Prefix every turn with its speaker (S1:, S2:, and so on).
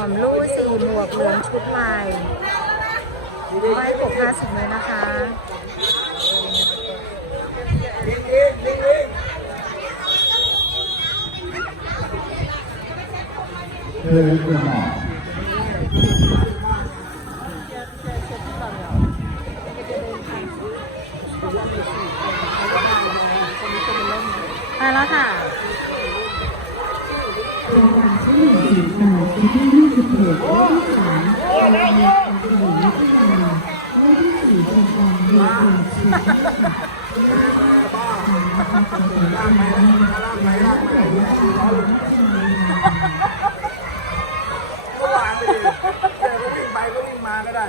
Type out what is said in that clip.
S1: อมลู่สี่หมวกเหลืองชุดใหม่ไว้ปกห้าสิบเมตรนะคะ
S2: เพื่อเพื่อหมอ
S1: ไปแล้วค่ะ คือเพจว่าที่สามเรามีการหนุนที่มาว่าที่สี่เป็นการเรียนรู้ชีวิตล่างไหมล่างไหมล่างไหมล่างไหม
S2: ก็วิ่งไปก็วิ่งมาก็ได้